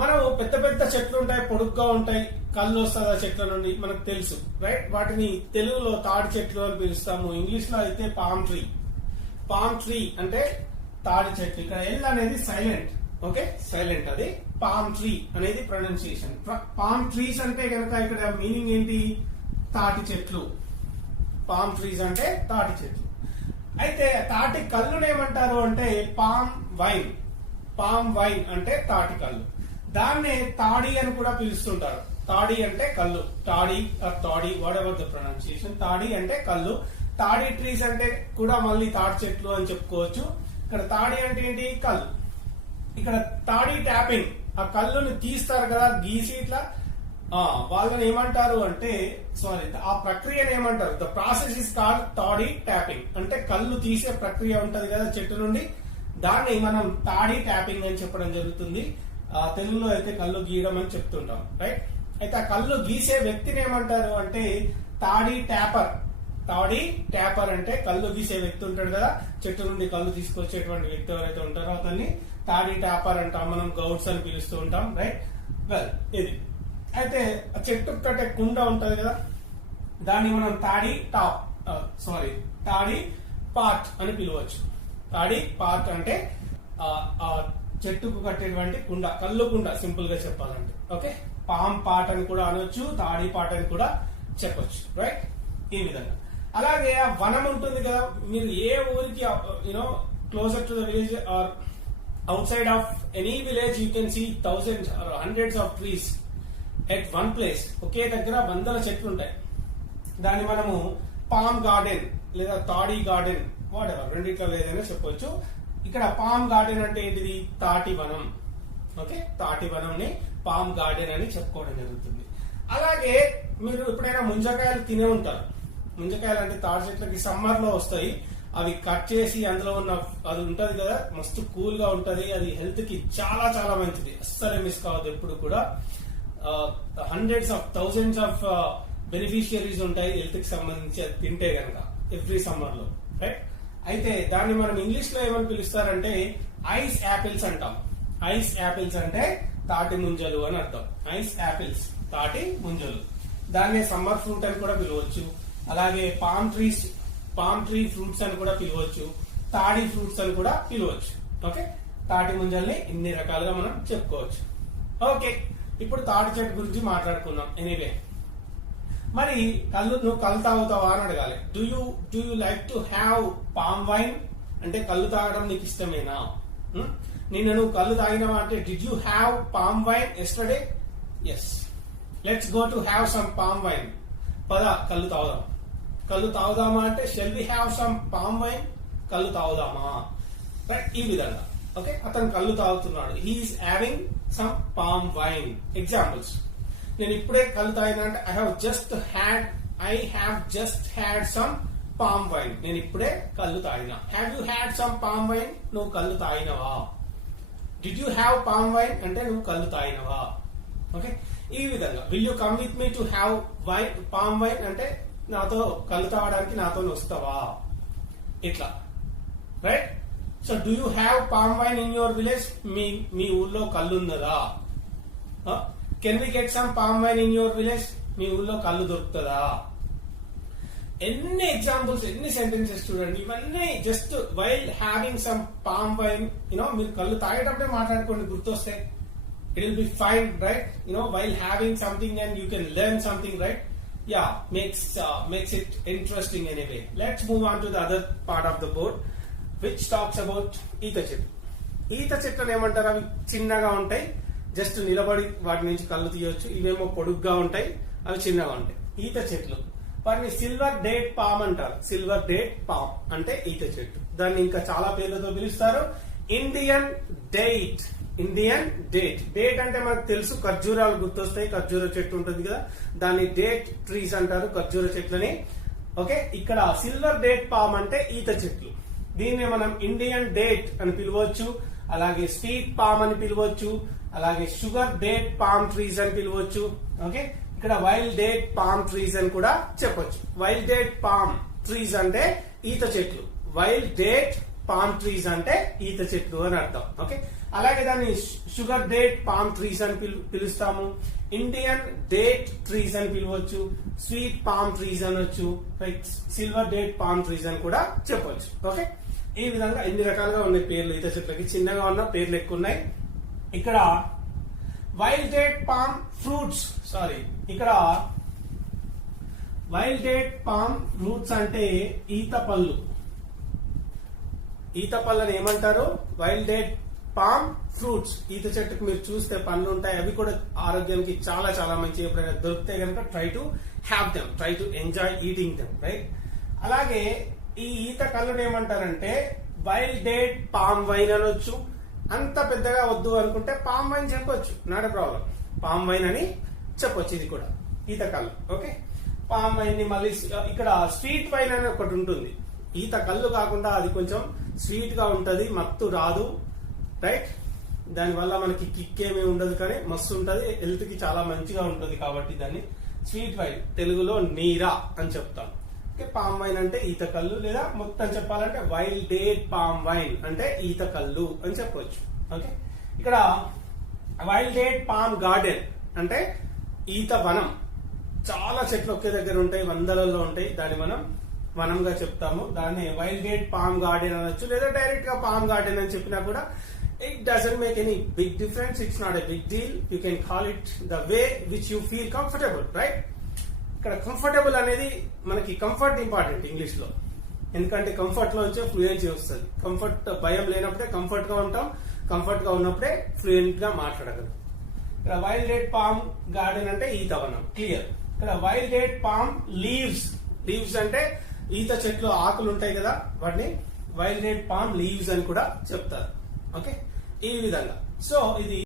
మనం పెద్ద పెద్ద చెట్లు ఉంటాయి పొడుగ్గా ఉంటాయి కళ్ళు వస్తుంది ఆ చెట్ల నుండి మనకు తెలుసు రైట్ వాటిని తెలుగులో తాడి చెట్లు అని పిలుస్తాము ఇంగ్లీష్లో అయితే పామ్ ట్రీ పామ్ ట్రీ అంటే తాడి చెట్టు. ఇక్కడ ఎల్ అనేది సైలెంట్ ఓకే సైలెంట్ అది. పామ్ ట్రీ అనేది ప్రొనౌన్సియేషన్ పామ్ ట్రీస్ అంటే కనుక ఇక్కడ మీనింగ్ ఏంటి? తాటి చెట్లు. పామ్ ట్రీస్ అంటే తాటి చెట్లు. అయితే తాటి కళ్ళు ఏమంటారు అంటే పామ్ వైన్ పామ్ వైన్ అంటే తాటి కళ్ళు. దాన్నే తాడి అని కూడా పిలుస్తుంటారు. తాడి అంటే కళ్ళు. తాడి తాడి వాట్ ఎవర్ ద ప్రొనౌన్సియేషన్ తాడి అంటే కళ్ళు. తాడి ట్రీస్ అంటే కూడా మళ్ళీ తాడి చెట్లు అని చెప్పుకోవచ్చు. ఇక్కడ తాడి అంటే ఏంటి? కళ్ళు. ఇక్కడ తాడి ట్యాపింగ్ ఆ కళ్ళుని తీస్తారు కదా గీసి ఇట్లా. ఆ, వాళ్ళని ఏమంటారు అంటే సారీ ఆ ప్రక్రియను ఏమంటారు? ద ప్రాసెస్ ఇస్ కాల్డ్ తాడి ట్యాపింగ్ అంటే కళ్ళు తీసే ప్రక్రియ ఉంటది కదా చెట్టు నుండి. దాన్ని మనం తాడి ట్యాపింగ్ అని చెప్పడం జరుగుతుంది. తెలుగులో అయితే కళ్ళు గీయడం అని చెప్తుంటాం రైట్ అయితే ఆ కళ్ళు గీసే వ్యక్తిని ఏమంటారు అంటే తాడి ట్యాపర్. తాడి ట్యాపర్ అంటే కళ్ళు గీసే వ్యక్తి ఉంటాడు కదా చెట్టు నుండి కళ్ళు తీసుకొచ్చేటువంటి వ్యక్తి ఎవరైతే ఉంటారో అతన్ని తాడి ట్యాపర్ అంటాం మనం గౌడ్స్ అని పిలుస్తూ ఉంటాం రైట్ వెల్ ఇది. అయితే చెట్టు కట్టే కుండ ఉంటది కదా దాన్ని మనం తాడి టాప్ సారీ తాడి పాట్ అని పిలవచ్చు. తాడి పాట్ అంటే చెట్టుకు కట్టేటువంటి కుండ కళ్ళు కుండ సింపుల్గా చెప్పాలంటే. ఓకే పామ్ పాట్ అని కూడా అనొచ్చు తాడి పాట్ అని కూడా చెప్పొచ్చు. రైట్ ఈ విధంగా. అలాగే ఆ వనం ఉంటుంది కదా మీరు ఏ ఊరికి you know closer to the village or outside of any village you can see thousands or hundreds of trees at one place ఒకే దగ్గర వందల చెట్లు ఉంటాయి. దాన్ని మనము పామ్ గార్డెన్ లేదా తాడి గార్డెన్ వాట్ రెండిట్లో లేదైనా చెప్పొచ్చు. ఇక్కడ పామ్ గార్డెన్ అంటే ఏంటిది? తాటి వనం. ఓకే? తాటి ని పామ్ గార్డెన్ అని చెప్పుకోవడం జరుగుతుంది. అలాగే మీరు ఎప్పుడైనా ముంజకాయలు తినే ఉంటారు. ముంజకాయలు అంటే తాటి చెట్లకి సమ్మర్లో వస్తాయి. అవి కట్ చేసి అందులో ఉన్న అది ఉంటది కదా మస్తు కూల్గా ఉంటది. అది హెల్త్కి చాలా చాలా మంచిది. అస్సలే మిస్ కావద్దు ఎప్పుడు కూడా. Hundreds of thousands of beneficiaries ఉంటాయి హెల్త్కి సంబంధించి అది తింటే కనుక ఎవ్రీ సమ్మర్లో. రైట్ అయితే దాన్ని మనం ఇంగ్లీష్లో ఏమని పిలుస్తారంటే ఐస్ యాపిల్స్ అంటాం. ఐస్ యాపిల్స్ అంటే తాటి ముంజలు అని అర్థం. ఐస్ యాపిల్స్ తాటి ముంజలు. దాన్ని సమ్మర్ ఫ్రూట్ అని కూడా పిలవచ్చు. అలాగే palm trees palm tree fruits అని కూడా పిలవచ్చు. తాడి ఫ్రూట్స్ అని కూడా పిలవచ్చు. ఓకే? తాటి ముంజల్ని ఇన్ని రకాలుగా మనం చెప్పుకోవచ్చు. ఓకే. ఇప్పుడు తాటి చెట్టు గురించి మాట్లాడుకుందాం. ఎనీవే. మరి కళ్ళు నువ్వు కళ్ళు తాగుతావా అని అడగాలి. Do you do you like to have palm wine అంటే కళ్ళు తాగడం నీకు ఇష్టమేనా? Hmm? నిన్న నువ్వు కళ్ళు తాగినావా అంటే did you have palm wine yesterday yes let's go to have some palm wine పద కళ్ళు తాగుదాం. కళ్ళు తాగుదామా అంటే shall we have some palm wine కళ్ళు తాగుదామా? రైట్ ఈ విధంగా. ఓకే అతను కళ్ళు తాగుతున్నాడు. He's having some palm wine examples నేను ఇప్పుడే కళ్ళు తాగినా అంటే I have just had I have just had some palm wine నేను ఇప్పుడే కళ్ళు తాగినా. Have you had some palm wine నువ్వు కళ్ళు తాగినవా? Did you have palm wine అంటే నువ్వు కళ్ళు తాగినవా? ఓకే ఈ విధంగా will you come with me to have wine palm wine అంటే నాతో కళ్ళు తాగడానికి నాతో వస్తావా? ఇట్లా. Right so do you have palm wine in your village మీ మీ ఊర్లో కళ్ళు ఉన్నదా can we get some palm wine in your village మీ ఊళ్ళో కళ్ళు దొరుకుతుందా? ఎన్ని ఎగ్జాంపుల్స్ ఎన్ని సెంటెన్సెస్ చూడండి. ఇవన్నీ just while having some palm wine you know మీరు కళ్ళు తాగేటప్పుడే మాట్లాడుకోండి గుర్తొస్తాయి it will be fine right you know while having something and you can learn something right yeah makes makes it interesting anyway let's move on to the other part of the board which talks about ఈత చెట్టు ఈత చెట్లను ఏమంటారు? అవి చిన్నగా ఉంటాయి. Just నిలబడి వాటి నుంచి కళ్ళు తీయవచ్చు ఇవేమో పొడుగ్గా ఉంటాయి అవి చిన్నగా ఉంటాయి. ఈత చెట్లు. వాటిని సిల్వర్ డేట్ పామ్ అంటారు. సిల్వర్ డేట్ పామ్ అంటే ఈత చెట్టు. దాన్ని ఇంకా చాలా పేర్లతో పిలుస్తారు. Indian date Indian date date అంటే మనకు తెలుసు ఖర్జూరాలు గుర్తొస్తాయి ఖర్జూర చెట్టు ఉంటుంది కదా. దాన్ని డేట్ ట్రీస్ అంటారు ఖర్జూర చెట్లని. ఓకే? ఇక్కడ సిల్వర్ డేట్ పామ్ అంటే ఈత చెట్లు. దీన్ని మనం ఇండియన్ డేట్ అని పిలవచ్చు. అలాగే స్వీట్ పామ్ అని పిలవచ్చు. అలాగే షుగర్ డేట్ పామ్ ట్రీస్ అని పిలవచ్చు. ఓకే? ఇక్కడ వైల్డ్ డేట్ పామ్ ట్రీస్ అని కూడా చెప్పొచ్చు. వైల్డ్ డేట్ పామ్ ట్రీస్ అంటే ఈత చెట్లు. వైల్డ్ డేట్ పామ్ ట్రీస్ అంటే ఈత చెట్లు అని అర్థం. ఓకే? అలాగే దాన్ని షుగర్ డేట్ పామ్ ట్రీస్ అని పిలు- పిలుస్తాము. ఇండియన్ డేట్ ట్రీస్ అని పిలవచ్చు. స్వీట్ పామ్ ట్రీస్ అనొచ్చు. సిల్వర్ డేట్ పామ్ ట్రీస్ అని కూడా చెప్పొచ్చు. ఓకే? ఈ విధంగా ఎన్ని రకాలుగా ఉన్నాయి పేర్లు? ఈత చెట్లకి చిన్నగా ఉన్న పేర్లు ఎక్కువ ఉన్నాయి. ఇక్కడ wild date palm fruits sorry ఇక్కడ వైల్డ్ డేట్ పామ్ ఫ్రూట్స్ అంటే ఈత పళ్ళు. ఈత పళ్ళని ఏమంటారు? వైల్డ్ డేట్ పామ్ ఫ్రూట్స్ ఈత చెట్టుకు మీరు చూస్తే పండ్లు ఉంటాయి. అవి కూడా ఆరోగ్యానికి చాలా చాలా మంచి ఎప్పుడైనా దొరికితే కనుక try to have them try to enjoy eating them right అలాగే ఈ ఈత కళ్ళను ఏమంటారంటే వైల్డ్ డేట్ పామ్ వైన్ అనొచ్చు అంత పెద్దగా వద్దు అనుకుంటే పామ్ వైన్ చెప్పొచ్చు. Not a problem palm wine అని చెప్పొచ్చు ఇది కూడా. ఈత కళ్ళు ఓకే పామ్ వైన్ని మళ్ళీ ఇక్కడ స్వీట్ వైన్ అని ఒకటి ఉంటుంది. ఈత కళ్ళు కాకుండా అది కొంచెం స్వీట్గా ఉంటది మత్తు రాదు. రైట్ దానివల్ల మనకి కిక్ ఏమీ ఉండదు కానీ మస్తు ఉంటది. హెల్త్కి చాలా మంచిగా ఉంటది కాబట్టి దాన్ని స్వీట్ వైన్. తెలుగులో నీరా అని చెప్తాను పామ్ వైన్ అంటే ఈత కళ్ళు లేదా మొత్తం చెప్పాలంటే వైల్డ్ డేట్ పామ్ వైన్ అంటే ఈత కళ్ళు అని చెప్పవచ్చు ఓకే ఇక్కడ వైల్డ్ డేట్ పామ్ గార్డెన్ అంటే ఈత వనం. చాలా చెట్లు ఒకే దగ్గర ఉంటాయి వందలలో ఉంటాయి. దాన్ని మనం వనంగా చెప్తాము. దాన్ని వైల్డ్ గేట్ పామ్ గార్డెన్ అనొచ్చు లేదా డైరెక్ట్గా పామ్ గార్డెన్ అని చెప్పినా కూడా it doesn't make any big difference it's not a big deal you can call it the way which you feel comfortable right ఇక్కడ కంఫర్టబుల్ అనేది మనకి కంఫర్ట్ ఇంపార్టెంట్ ఇంగ్లీష్లో. ఎందుకంటే కంఫర్ట్ లోంచే ఫ్లూయెన్సీ వస్తుంది. కంఫర్ట్ భయం లేనప్పుడే కంఫర్ట్గా ఉంటాం కంఫర్ట్గా ఉన్నప్పుడే ఫ్లూయెంట్గా మాట్లాడగలం. ఇక్కడ వైల్డ్ డేట్ పామ్ గార్డెన్ అంటే ఈత వనం క్లియర్ ఇక్కడ wild date palm leaves leaves అంటే ఈత చెట్లు ఆకులు ఉంటాయి కదా వాటిని వైల్డ్ డేట్ పామ్ లీవ్స్ అని కూడా చెప్తారు. ఓకే ఈ విధంగా. సో ఇది